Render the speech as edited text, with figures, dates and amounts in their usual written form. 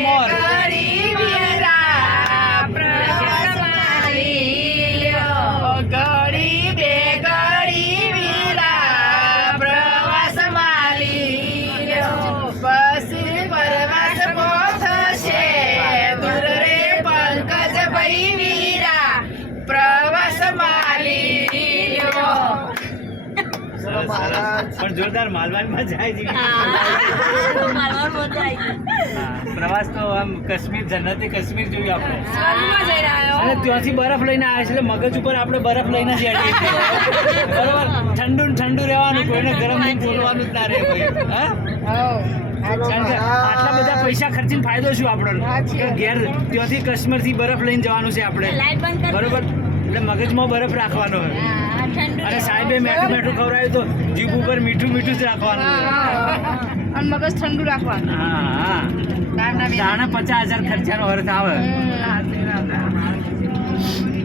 મોર ઘડી વીરા પ્રવાસ મારી લ્યો ઘડી બે ઘડી વીરા પ્રવાસ મારી લ્યો પછી પરવાસ પહોંચશે દૂર રે પંકજ ભાઈ વીરા પ્રવાસ મારી લ્યો પણ જોરદાર માલવાનમાં જાય છે પ્રવાસ તો આમ કાશ્મીર જન્નતી કાશ્મીર જોયું આપણે અને ત્યાંથી બરફ લઈને આવે છે એટલે મગજ ઉપર આપણે બરફ લઈને જ અડીએ છીએ. બરોબર ઠંડુ ને ઠંડુ રહેવાનું કોઈને ગરમ નહીં બોલવાનું જ ના રહે ભાઈ હા કારણ કે આટલા બધા પૈસા ખર્ચીને ફાયદો શું આપણો કે ઘેર ત્યાંથી કાશ્મીરથી બરફ લઈને જવાનું છે આપણે બરોબર એટલે મગજમાં બરફ રાખવાનો હોય અને સાહેબે મેઠું મેઠું ખવડાવ્યું તો જીભ ઉપર મીઠું મીઠું જ રાખવાનું અને મગજ ઠંડુ રાખવાનું હા હા દાણા 50,000 ખર્ચાનો અર્થ આવે